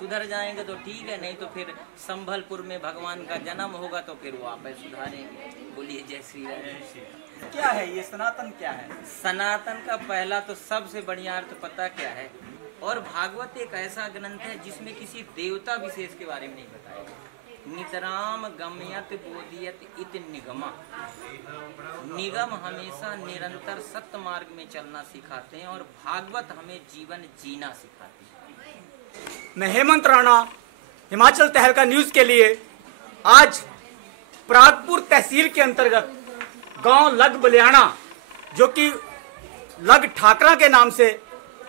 सुधर जाएंगे तो ठीक है, नहीं तो फिर संभलपुर में भगवान का जन्म होगा तो फिर वो आप सुधारेंगे। बोलिए जय श्री राम। क्या है ये सनातन, क्या है? सनातन का पहला तो सबसे बढ़िया अर्थ पता क्या है? और भागवत एक ऐसा ग्रंथ है जिसमें किसी देवता विशेष के बारे में नहीं बताया। नितराम गम्यत बोधियत इत निगमा। निगम हमेशा निरंतर सत्य मार्ग में चलना सिखाते हैं और भागवत हमें जीवन जीना सिखाते हैं। मैं हेमंत राणा, हिमाचल तहलका न्यूज के लिए आज प्रागपुर तहसील के अंतर्गत गांव लग बलियाना, जो कि लग ठाकरा के नाम से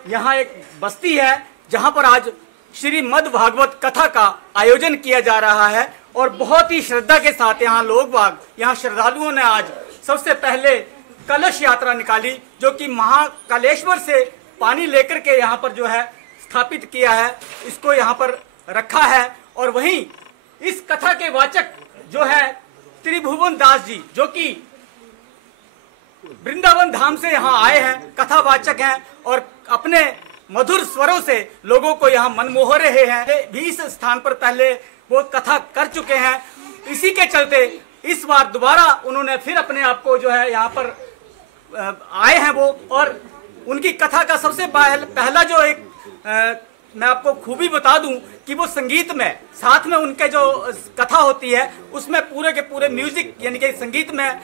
यहाँ एक बस्ती है, जहाँ पर आज श्री मद भागवत कथा का आयोजन किया जा रहा है। और बहुत ही श्रद्धा के साथ यहाँ लोग बाग, यहाँ श्रद्धालुओं ने आज सबसे पहले कलश यात्रा निकाली, जो कि महाकालेश्वर से पानी लेकर के यहाँ पर जो है स्थापित किया है, इसको यहाँ पर रखा है। और वहीं इस कथा के वाचक जो है त्रिभुवन दास जी, जो कि वृंदावन धाम से यहाँ आए हैं, कथावाचक हैं और अपने मधुर स्वरों से लोगों को यहाँ मनमोह रहे हैं। भी इस स्थान पर पहले वो कथा कर चुके हैं, इसी के चलते इस बार दोबारा उन्होंने फिर अपने आप को जो है यहाँ पर आए हैं वो। और उनकी कथा का सबसे पहला जो एक मैं आपको खूबी बता दूं कि वो संगीत में साथ में उनके जो कथा होती है उसमें पूरे के पूरे म्यूजिक यानी कि संगीत में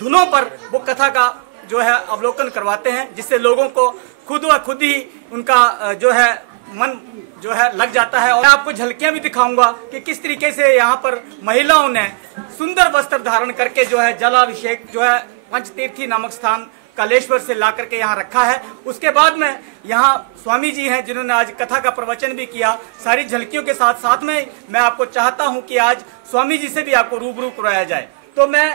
धुनों पर वो कथा का जो है अवलोकन करवाते हैं, जिससे लोगों को खुद व खुद ही उनका जो है मन जो है लग जाता है। और मैं आपको झलकियां भी दिखाऊंगा कि किस तरीके से यहाँ पर महिलाओं ने सुंदर वस्त्र धारण करके जो है जलाभिषेक जो है पंचतीर्थी नामक स्थान कालेश्वर से ला करके यहाँ रखा है। उसके बाद में यहाँ स्वामी जी हैं जिन्होंने आज कथा का प्रवचन भी किया। सारी झलकियों के साथ साथ में मैं आपको चाहता हूँ कि आज स्वामी जी से भी आपको रूबरू कराया जाए। तो मैं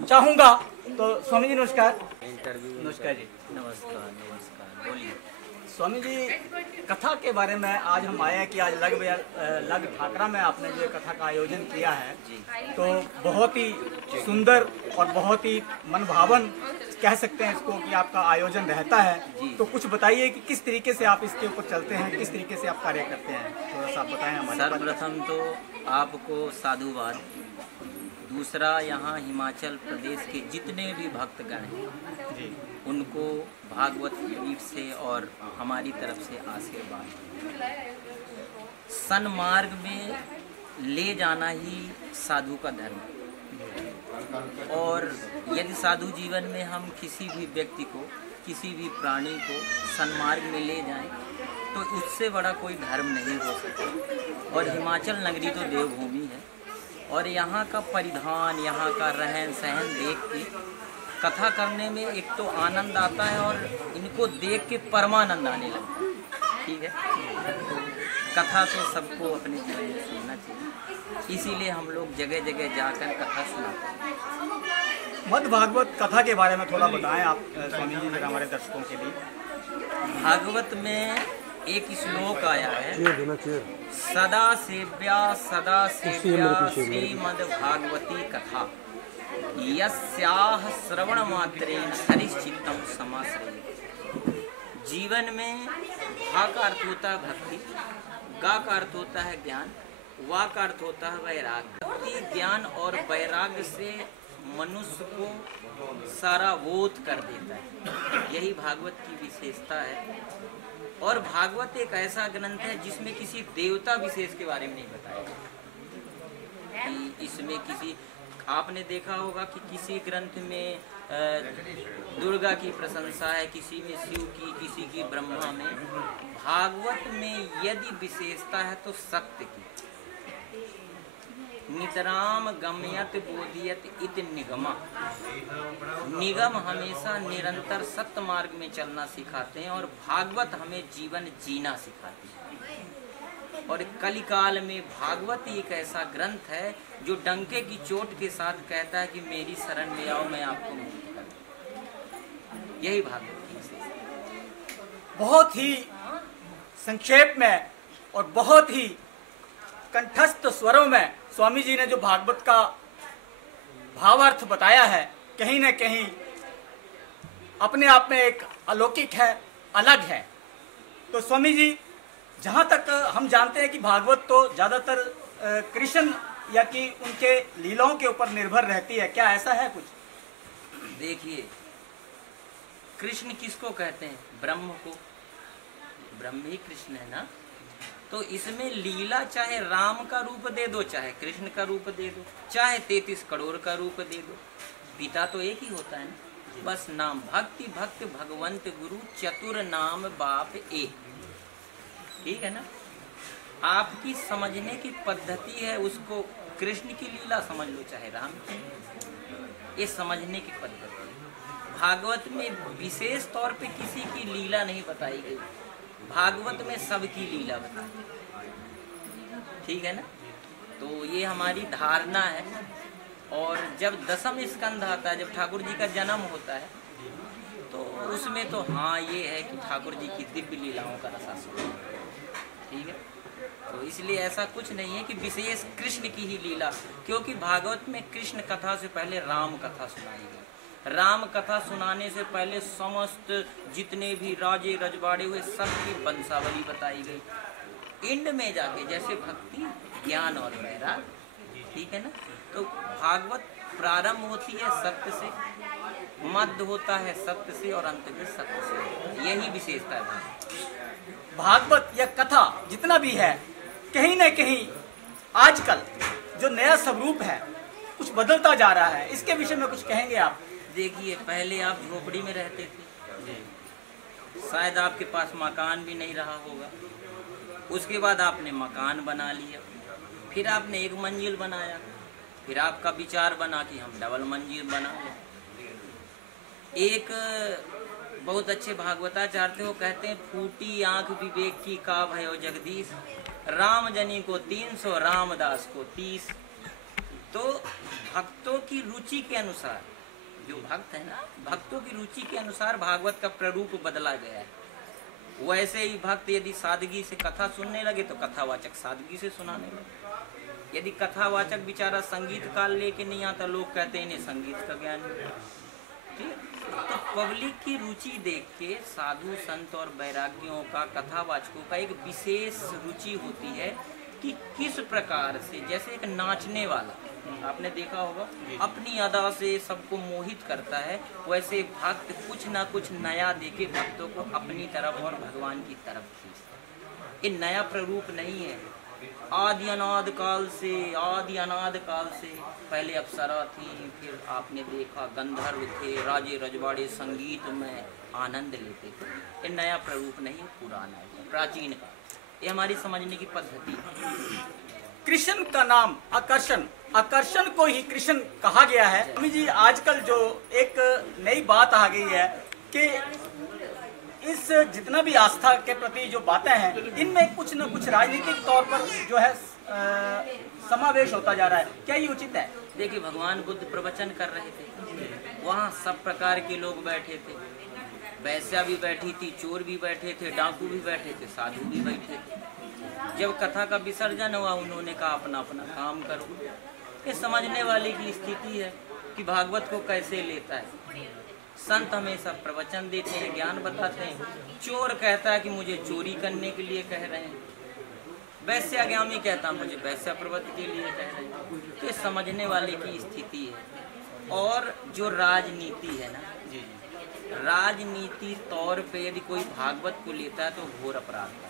चाहूंगा, तो स्वामी जी नमस्कार। नमस्कार जी। नमस्कार नमस्कार। बोलिए स्वामी जी, कथा के बारे में आज हम आए हैं कि आज लग ठाकरा में आपने जो कथा का आयोजन किया है, तो बहुत ही सुंदर और बहुत ही मनभावन कह सकते हैं इसको कि आपका आयोजन रहता है। तो कुछ बताइए कि किस तरीके से आप इसके ऊपर चलते हैं, किस तरीके से आप कार्य करते हैं, थोड़ा सा आप बताएं हमारे। सर्वप्रथम तो आपको साधुवाद, दूसरा यहाँ हिमाचल प्रदेश के जितने भी भक्तगण हैं जी, उनको भागवत पीठ से और हमारी तरफ से आशीर्वाद। सन्मार्ग में ले जाना ही साधु का धर्म है। और यदि साधु जीवन में हम किसी भी व्यक्ति को, किसी भी प्राणी को सन्मार्ग में ले जाएं, तो उससे बड़ा कोई धर्म नहीं हो सकता। और हिमाचल नगरी तो देवभूमि है, और यहाँ का परिधान, यहाँ का रहन सहन देख के कथा करने में एक तो आनंद आता है और इनको देख के परमानंद आने लगता है। ठीक है, तो कथा तो सबको अपने जीवन में सुनना चाहिए, इसीलिए हम लोग जगह जगह जाकर कथा सुनाते हैं। मद भागवत कथा के बारे में थोड़ा बताएं आप स्वामी जी, जरा हमारे दर्शकों के लिए। भागवत में एक श्लोक आया है, सदा सेव्या श्रीमद् भागवती कथा यस्याह श्रवण मात्रेण हरिश्चित्तम समाश्रयेत्। जीवन में भा का अर्थ होता है भक्ति, गा का अर्थ होता है ज्ञान, वा का अर्थ होता है वैराग्य। भक्ति, ज्ञान और वैराग्य से मनुष्य को सारा बोध कर देता है, यही भागवत की विशेषता है। और भागवत एक ऐसा ग्रंथ है जिसमें किसी देवता विशेष के बारे में नहीं बताया कि इसमें किसी, आपने देखा होगा कि किसी ग्रंथ में दुर्गा की प्रशंसा है, किसी में शिव की, किसी की ब्रह्मा में। भागवत में यदि विशेषता है तो सत्य की। नितराम गम्यत बोधियत इत निगमा। निगम हमेशा निरंतर सत्य मार्ग में चलना सिखाते हैं और भागवत हमें जीवन जीना सिखाते हैं। और कलिकाल में भागवत एक ऐसा ग्रंथ है जो डंके की चोट के साथ कहता है कि मेरी शरण में आओ, मैं आपको मुक्त कर दूं। यही भागवत की विशेषता। बहुत ही संक्षेप में और बहुत ही कंठस्थ स्वरों में स्वामी जी ने जो भागवत का भावार्थ बताया है, कहीं न कहीं अपने आप में एक अलौकिक है, अलग है। तो स्वामी जी, जहाँ तक हम जानते हैं कि भागवत तो ज़्यादातर कृष्ण या कि उनके लीलाओं के ऊपर निर्भर रहती है, क्या ऐसा है कुछ? देखिए, कृष्ण किसको कहते हैं? ब्रह्म को। ब्रह्म ही कृष्ण है ना। तो इसमें लीला चाहे राम का रूप दे दो, चाहे कृष्ण का रूप दे दो, चाहे 33 करोड़ का रूप दे दो, पिता तो एक ही होता है ना। बस नाम भक्ति भक्त भगवंत गुरु चतुर नाम बाप एक। ठीक है ना। आपकी समझने की पद्धति है, उसको कृष्ण की लीला समझ लो चाहे राम की, ये समझने की पद्धति है। भागवत में विशेष तौर पे किसी की लीला नहीं बताई गई, भागवत में सबकी लीला बताई। ठीक है ना। तो ये हमारी धारणा है। और जब दसम स्कंध आता है, जब ठाकुर जी का जन्म होता है, तो उसमें तो हाँ ये है कि ठाकुर जी की दिव्य लीलाओं का रसास्वादन। ठीक है। तो इसलिए ऐसा कुछ नहीं है कि विशेष कृष्ण की ही लीला, क्योंकि भागवत में कृष्ण कथा से पहले राम कथा सुनाई गई। राम कथा सुनाने से पहले समस्त जितने भी राजे रजवाड़े हुए सबकी वंशावली बताई गई। इंड में जाके जैसे भक्ति, ज्ञान और वैराग। ठीक है ना। तो भागवत प्रारंभ होती है सत्य से, मध्य होता है सत्य से और अंत में सत्य से। यही विशेषता है भागवत या कथा जितना भी है, कहीं न कहीं आजकल जो नया स्वरूप है कुछ बदलता जा रहा है, इसके विषय में कुछ कहेंगे आप? देखिए, पहले आप झोपड़ी में रहते थे, शायद आपके पास मकान भी नहीं रहा होगा। उसके बाद आपने मकान बना लिया, फिर आपने एक मंजिल बनाया, फिर आपका विचार बना कि हम डबल मंजिल बना लें। एक बहुत अच्छे भागवताचार्य थे, वो कहते हैं, फूटी आंख विवेक की का भयो जगदीश, राम जनी को 300 रामदास को 30। तो भक्तों की रुचि के अनुसार, जो भक्त है ना, भक्तों की रुचि के अनुसार भागवत का प्ररूप बदला गया है। वैसे ही भक्त यदि सादगी से कथा सुनने लगे तो कथावाचक सादगी से सुनाने लगे। यदि कथावाचक बेचारा संगीत काल लेके नहीं आता, लोग कहते हैं इन्हें संगीत का ज्ञान नहीं। तो पब्लिक की रुचि देख के साधु संत और वैराग्यों का, कथावाचकों का एक विशेष रुचि होती है कि किस प्रकार से, जैसे एक नाचने वाला आपने देखा होगा अपनी अदा से सबको मोहित करता है, वैसे भक्त कुछ ना कुछ नया देके भक्तों को अपनी तरफ और भगवान की तरफ खींचता है। ये नया प्ररूप नहीं है। आदि अनाद काल से पहले अप्सरा थी, फिर आपने देखा गंधर्व थे, राजे रजवाड़े संगीत में आनंद लेते थे। ये नया प्ररूप नहीं है, पुराना है, प्राचीन का। ये हमारी समझने की पद्धति है। कृष्ण का नाम आकर्षण, आकर्षण को ही कृष्ण कहा गया है। स्वामी जी, आजकल जो एक नई बात आ गई है कि इस जितना भी आस्था के प्रति जो बातें हैं, इनमें कुछ न कुछ राजनीतिक तौर पर जो है समावेश होता जा रहा है, क्या ये उचित है? देखिए, भगवान बुद्ध प्रवचन कर रहे थे, वहाँ सब प्रकार के लोग बैठे थे, वैश्या भी बैठी थी, चोर भी बैठे थे, डाकू भी बैठे थे, साधु भी बैठे थे। जब कथा का विसर्जन हुआ, उन्होंने कहा अपना अपना काम करो। ये समझने वाले की स्थिति है कि भागवत को कैसे लेता है। संत हमेशा प्रवचन देते हैं, ज्ञान बताते हैं। चोर कहता है कि मुझे चोरी करने के लिए कह रहे हैं, वैश्यागामी कहता है मुझे वैश्या प्रवृत्ति के लिए कह रहे हैं। तो ये समझने वाले की स्थिति है। और जो राजनीति है ना, राजनीति तौर पे यदि कोई भागवत को लेता है तो घोर अपराध है।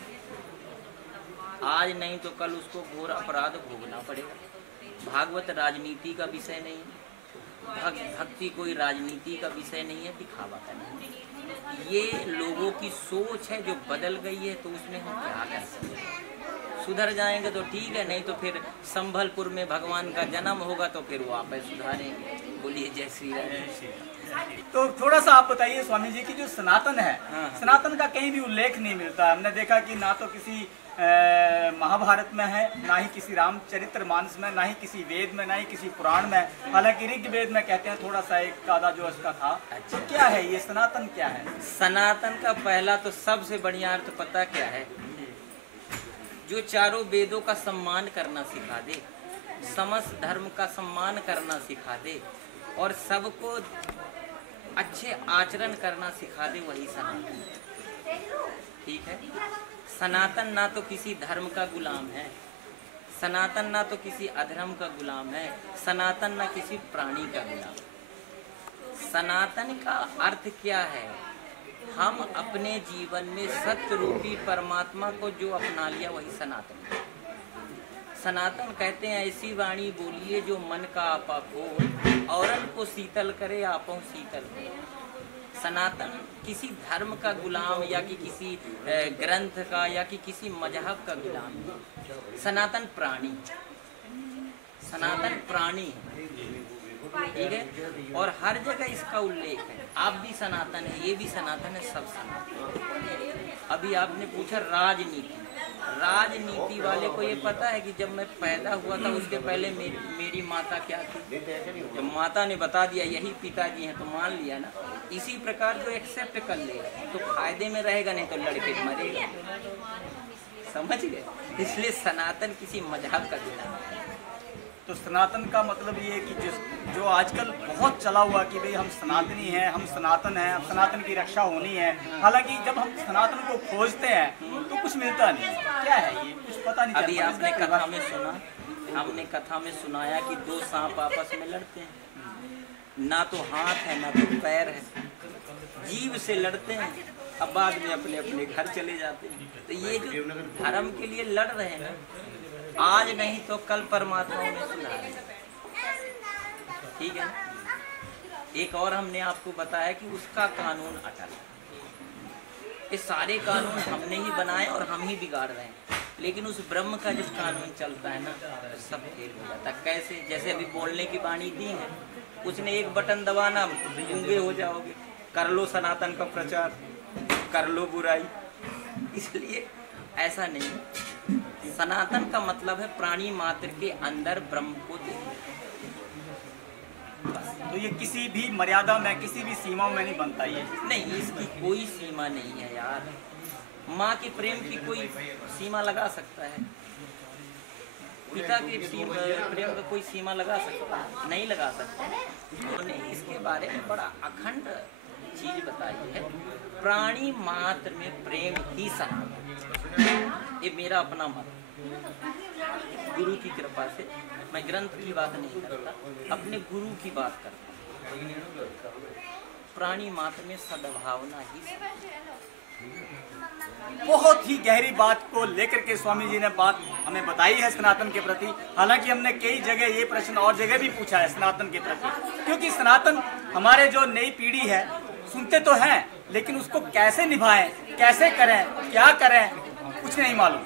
आज नहीं तो कल उसको घोर अपराध भोगना पड़ेगा। भागवत राजनीति का विषय नहीं है, भक्ति कोई राजनीति का विषय नहीं है, दिखावा का नहीं। ये लोगों की सोच है जो बदल गई है, तो उसमें हम क्या कर सकते हैं? सुधर जाएंगे तो ठीक है, नहीं तो फिर संभलपुर में भगवान का जन्म होगा तो फिर वो आप सुधारेंगे। बोलिए जय श्री राम। तो थोड़ा सा आप बताइए स्वामी जी की जो सनातन है, सनातन का कहीं भी उल्लेख नहीं मिलता। हमने देखा कि ना तो किसी महाभारत में है, ना ही किसी रामचरित्र मानस में, ना ही किसी वेद में, ना ही किसी पुराण में। हालांकि ऋग्वेद में कहते हैं थोड़ा सा एक आधा जो उसका था। तो क्या है ये सनातन, क्या है? सनातन का पहला तो सबसे बढ़िया अर्थ पता क्या है? जो चारों वेदों का सम्मान करना सिखा दे, समस्त धर्म का सम्मान करना सिखा दे और सबको अच्छे आचरण करना सिखा दे, वही सनातन। ठीक है। सनातन ना तो किसी धर्म का गुलाम है, सनातन ना तो किसी अधर्म का गुलाम है, सनातन ना किसी प्राणी का गुलाम। सनातन का अर्थ क्या है? हम अपने जीवन में सत्य रूपी परमात्मा को जो अपना लिया वही सनातन है। सनातन कहते हैं ऐसी वाणी बोलिए जो मन का आपा खोल, औरन को शीतल करे आपो शीतल हो। सनातन किसी धर्म का गुलाम या कि किसी ग्रंथ का या कि किसी मजहब का गुलाम है। सनातन प्राणी, सनातन प्राणी है, ठीक है। और हर जगह इसका उल्लेख है। आप भी सनातन है, ये भी सनातन है, सब सनातन। अभी आपने पूछा राजनीति, राजनीति वाले को ये पता है कि जब मैं पैदा हुआ था उसके पहले मेरी माता क्या थी। जब माता ने बता दिया यही पिताजी हैं तो मान लिया ना। इसी प्रकार जो एक्सेप्ट कर ले तो फायदे में रहेगा, नहीं तो लड़के मरेगा। समझ गए? इसलिए सनातन किसी मजहब का गुलाम है। तो सनातन का मतलब ये है कि जो आजकल बहुत चला हुआ कि भाई हम सनातनी हैं, हम सनातन हैं, हम सनातन की रक्षा होनी है। हालांकि जब हम सनातन को खोजते हैं तो कुछ मिलता नहीं। क्या है ये? कुछ पता नहीं। अभी आपने कथा में सुना, हमने कथा में सुनाया कि दो सांप आपस में लड़ते हैं, ना तो हाथ है ना तो पैर है, जीव से लड़ते हैं, अब बाद में अपने अपने घर चले जाते हैं। तो ये जो धर्म के लिए लड़ रहे हैं, आज नहीं तो कल परमात्मा में सुना, ठीक है। एक और हमने आपको बताया कि उसका कानून अटल है। ये सारे कानून हमने ही बनाए और हम ही बिगाड़ रहे हैं। लेकिन उस ब्रह्म का जब कानून चलता है ना तो सब फेल हो जाता है। कैसे? जैसे अभी बोलने की वाणी दी है, उसने एक बटन दबाना, गूंगे हो जाओगे। कर लो सनातन का प्रचार, कर लो बुराई। इसलिए ऐसा नहीं। सनातन का मतलब है प्राणी मात्र के अंदर ब्रह्म को देखना। तो ये किसी भी मर्यादा में, किसी भी सीमा में नहीं बनता। ये नहीं, इसकी कोई सीमा नहीं है यार। माँ के प्रेम की कोई सीमा लगा सकता है? पिता के प्रेम का कोई सीमा लगा सकता है? नहीं लगा सकता। उन्होंने इसके बारे में बड़ा अखंड चीज बताई है। प्राणी मात्र में प्रेम ही सनातन। ये मेरा अपना मत, गुरु की कृपा से। मैं ग्रंथ की बात नहीं करता, अपने गुरु की बात करता। प्राणी मात्र में सद्भावना ही। बहुत ही गहरी बात को लेकर के स्वामी जी ने बात हमें बताई है सनातन के प्रति। हालांकि हमने कई जगह ये प्रश्न और जगह भी पूछा है सनातन के प्रति, क्योंकि सनातन हमारे जो नई पीढ़ी है सुनते तो हैं, लेकिन उसको कैसे निभाएं, कैसे करें, क्या करें, कुछ नहीं मालूम।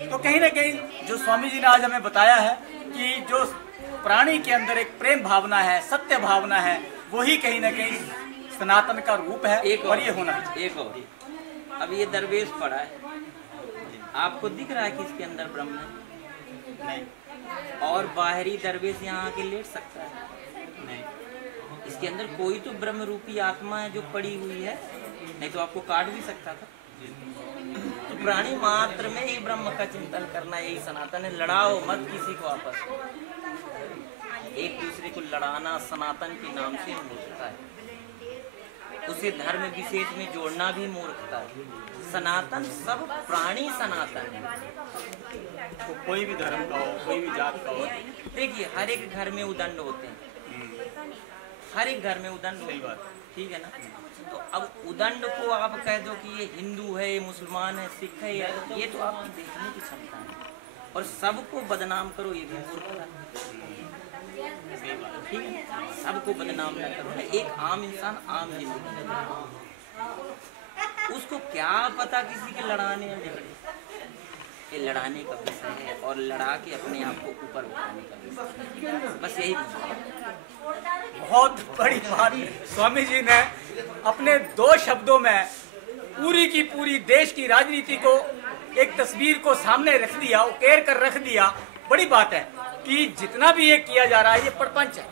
तो कहीं ना कहीं जो स्वामी जी ने आज हमें बताया है कि जो प्राणी के अंदर एक प्रेम भावना है, सत्य भावना है, वही कहीं ना कहीं सनातन का रूप है। और ये होना चाहिए। एक और अब ये दरवेश पड़ा है, आपको दिख रहा है कि इसके अंदर ब्रह्म है? नहीं। और बाहरी दरवेश यहाँ आके लेट सकता है? नहीं। इसके अंदर कोई तो ब्रह्म रूपी आत्मा है जो पड़ी हुई है, नहीं तो आपको काट भी सकता था। तो प्राणी मात्र में ही ब्रह्म का चिंतन करना, यही सनातन है। लड़ाओ मत किसी को आपस में। एक दूसरे को लड़ाना सनातन के नाम से मूर्खता है। उसे धर्म विशेष में जोड़ना भी मूर्खता है। सनातन सब प्राणी सनातन है। तो कोई भी धर्म का हो, कोई भी जात का हो। देखिए हर एक घर में उदंड होते हैं, हर एक घर में उदंड होती है, ठीक है ना। तो अब उदंड को आप कह दो कि ये हिंदू है, ये मुसलमान है, सिख है, ये तो आपकी देखने की क्षमता है। और सबको बदनाम करो, ये भी मूर्खता है, ठीक है। सबको बदनाम न करो। एक आम इंसान आम जिंदगी, उसको क्या पता किसी के लड़ाने या झगड़े। ये लड़ाने का विषय है और लड़ा के अपने आप को ऊपर उठाने का विषय, बस यही। बहुत बड़ी बात स्वामी जी ने अपने 2 शब्दों में पूरी की पूरी देश की राजनीति को, एक तस्वीर को सामने रख दिया, उकेर कर रख दिया। बड़ी बात है कि जितना भी ये किया जा रहा है ये प्रपंच है।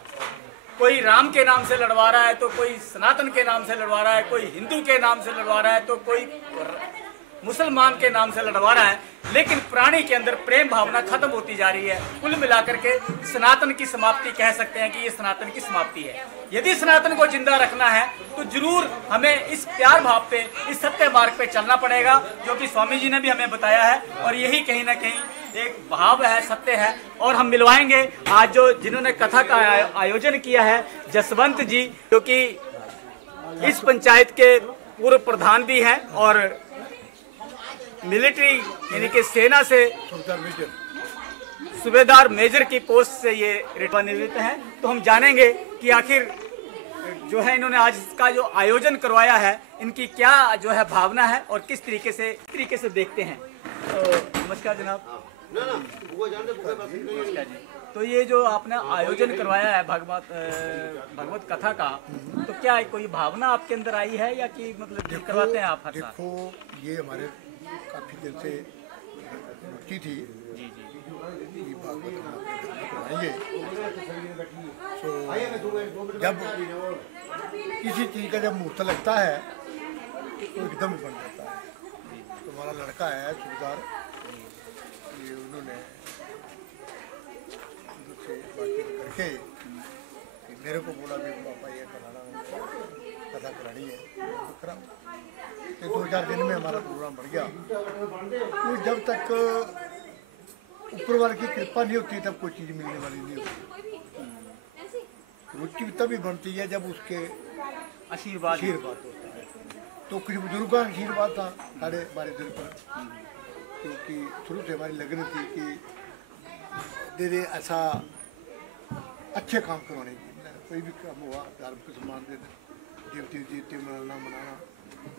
कोई राम के नाम से लड़वा रहा है, तो कोई सनातन के नाम से लड़वा रहा है, कोई हिंदू के नाम से लड़वा रहा है, तो कोई मुसलमान के नाम से लड़वा रहा है, लेकिन प्राणी के अंदर प्रेम भावना खत्म होती जा रही है। कुल मिलाकर के सनातन की समाप्ति कह सकते हैं कि ये सनातन की समाप्ति है। यदि सनातन को जिंदा रखना है तो जरूर हमें इस प्यार भाव पे, इस सत्य मार्ग पे चलना पड़ेगा, जो कि स्वामी जी ने भी हमें बताया है। और यही कहीं ना कहीं एक भाव है, सत्य है। और हम मिलवाएंगे आज जो जिन्होंने कथा का आयोजन किया है, जसवंत जी, जो कि इस पंचायत के पूर्व प्रधान भी हैं और मिलिट्री यानी कि सेना से सूबेदार मेजर की पोस्ट से ये रिटायरनिवृत्त हैं। तो हम जानेंगे कि आखिर जो है इन्होंने आज इसका जो आयोजन करवाया है, इनकी क्या जो है भावना है और किस तरीके से देखते हैं। तो नमस्कार जनाब। नमस्कार जी। तो ये जो आपने आयोजन करवाया है भगवत कथा का, तो क्या कोई भावना आपके अंदर आई है या कि मतलब करवाते हैं आप हर साल? देखो, ये हमारे काफ़ी दिन से रुचि थी कि भागवत करवाएंगे। तो जब किसी चीज़ का जब मुहूर्त लगता है तो एकदम ही बन जाता है। तो हमारा लड़का है सूबेदार, ये उन्होंने मुझसे बातचीत करके मेरे को बोला कि पापा ये कराना, कथा करानी है, तो करा। तो 2-4 दिन में हमारा प्रोग्राम बढ़ गया। तो जब तक ऊपर वाले की कृपा नहीं होती तब कोई चीज़ मिलने वाली नहीं होती। रुचि तभी बनती है जब उसके आशीर्वाद होता है। तो कुछ बुजुर्गों का आशीर्वाद था हमारे दिल पर, क्योंकि शुरू से हमारी लगन थी कि दे ऐसा अच्छे काम करवाने की। कोई भी काम हुआ, धर्म को सम्मान देना, देवती मनाना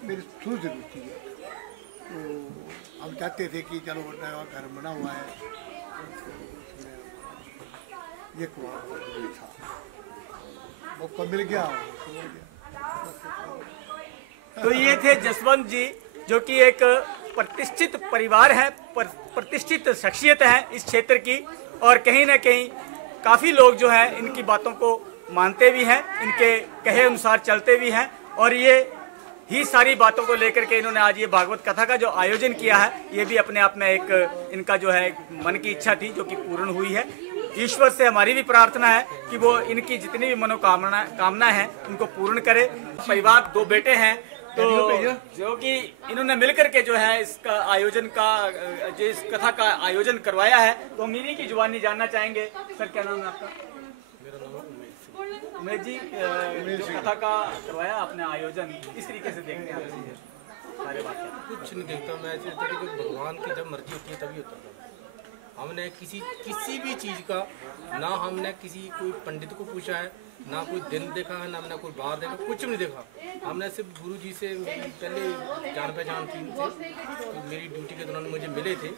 मेरी शुरू से रुचि है। तो हम चाहते थे कि चलो नया घर बना हुआ है, ये था मौका मिल गया। तो ये थे जसवंत जी, जो कि एक प्रतिष्ठित परिवार है, प्रतिष्ठित शख्सियत है इस क्षेत्र की, और कहीं ना कहीं काफ़ी लोग जो है इनकी बातों को मानते भी हैं, इनके कहे अनुसार चलते भी हैं। और ये ही सारी बातों को लेकर के इन्होंने आज ये भागवत कथा का जो आयोजन किया है, ये भी अपने आप में एक इनका जो है मन की इच्छा थी जो कि पूर्ण हुई है। ईश्वर से हमारी भी प्रार्थना है कि वो इनकी जितनी भी कामना है उनको पूर्ण करे। परिवार 2 बेटे हैं, तो जो कि इन्होंने मिलकर के जो है इसका आयोजन का, जो इस कथा का आयोजन करवाया है, तो हम इन्हीं की जुबानी जानना चाहेंगे। सर, क्या नाम है आपका? मेरा नाम उमेश जी। जो कथा का करवाया आपने आयोजन, इस तरीके से देखने आते हैं सारे बातें? कुछ नहीं देखता मैं, ऐसे तरीके भगवान की जब मर्जी होती है तभी होता है। हमने किसी भी चीज़ का ना हमने किसी कोई पंडित को पूछा है, ना कोई दिन देखा है, ना हमने कोई बार देखा, कुछ भी नहीं देखा। हमने सिर्फ गुरु जी से पहले जान पहचान थी उनसे, तो मेरी ड्यूटी के दौरान मुझे मिले थे।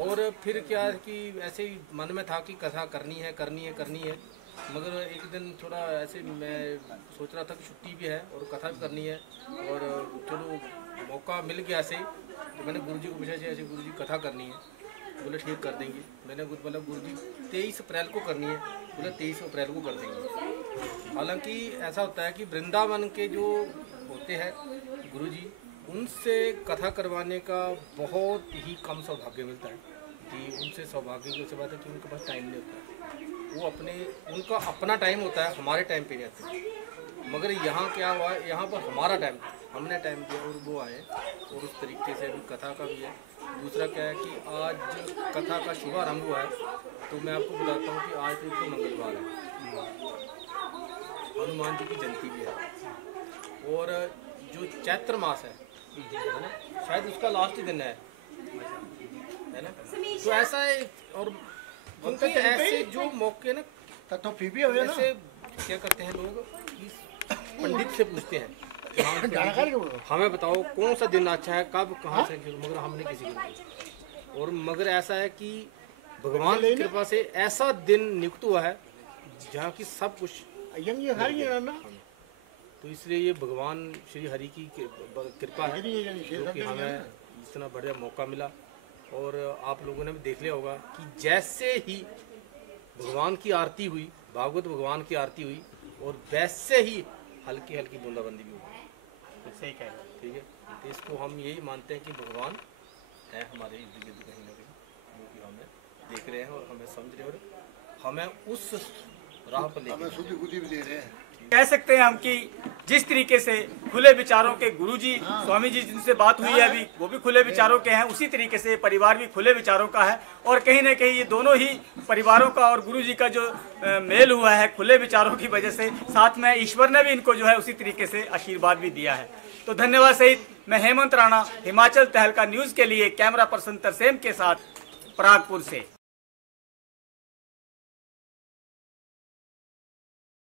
और फिर क्या कि ऐसे ही मन में था कि कथा करनी है। मगर एक दिन थोड़ा ऐसे मैं सोच रहा था कि छुट्टी भी है और कथा भी करनी है, और चलो मौका मिल गया ऐसे ही। तो मैंने गुरु जी को पूछा, ऐसे गुरु जी कथा करनी है। बोले ठीक कर देंगे। मैंने बोला गुरु जी 23 अप्रैल को करनी है। बोले 23 अप्रैल को कर देंगे। हालांकि ऐसा होता है कि वृंदावन के जो होते हैं गुरु जी, उनसे कथा करवाने का बहुत ही कम सौभाग्य मिलता है। कि उनसे सौभाग्य की बात है कि उनके पास टाइम नहीं होता। वो उनका अपना टाइम होता है, हमारे टाइम पे नहीं आते। मगर यहाँ क्या हुआ, यहाँ पर हमारा टाइम, हमने टाइम दिया और वो आए, और उस तरीके से अभी कथा का भी है। दूसरा क्या है कि आज कथा का शुभारंभ हुआ है, तो मैं आपको बताता हूँ कि आज तो मंगलवार है, हनुमान जी की जयंती भी है, और जो चैत्र मास है ना, शायद उसका लास्ट दिन है ना। तो ऐसा है, और उनके ऐसे जो मौके ना, तो फिर भी ऐसे क्या करते हैं लोग, पंडित से पूछते हैं हमें बताओ कौन सा दिन अच्छा है, कब कहाँ से, मगर हमने किसी को नहीं। और मगर ऐसा है कि भगवान की कृपा से ऐसा दिन नियुक्त हुआ है जहाँ की सब कुछ, तो इसलिए ये भगवान श्री हरि की कृपा है कि हमें इतना बढ़िया मौका मिला। और आप लोगों ने भी देख लिया होगा कि जैसे ही भगवान की आरती हुई, भागवत भगवान की आरती हुई, और वैसे ही हल्की हल्की बूंदाबंदी भी हुई। बिल्कुल सही कह रहे हैं। ठीक है, तो इसको हम यही मानते हैं कि भगवान है हमारे इर्द गिर्द कहीं ना कहीं, जो कि हमें देख रहे हैं और हमें समझ रहे हैं और हमें उस राह पर ले शुद्धि बुद्धि भी दे रहे हैं। कह सकते हैं हम कि जिस तरीके से खुले विचारों के गुरुजी स्वामी जी जिनसे बात हुई है अभी, वो भी खुले विचारों के हैं, उसी तरीके से परिवार भी खुले विचारों का है। और कहीं ना कहीं ये दोनों ही परिवारों का और गुरुजी का जो मेल हुआ है खुले विचारों की वजह से, साथ में ईश्वर ने भी इनको जो है उसी तरीके से आशीर्वाद भी दिया है। तो धन्यवाद सहित मैं हेमंत राणा, हिमाचल तहलका न्यूज़ के लिए कैमरा पर्सन तरसेम के साथ परागपुर से।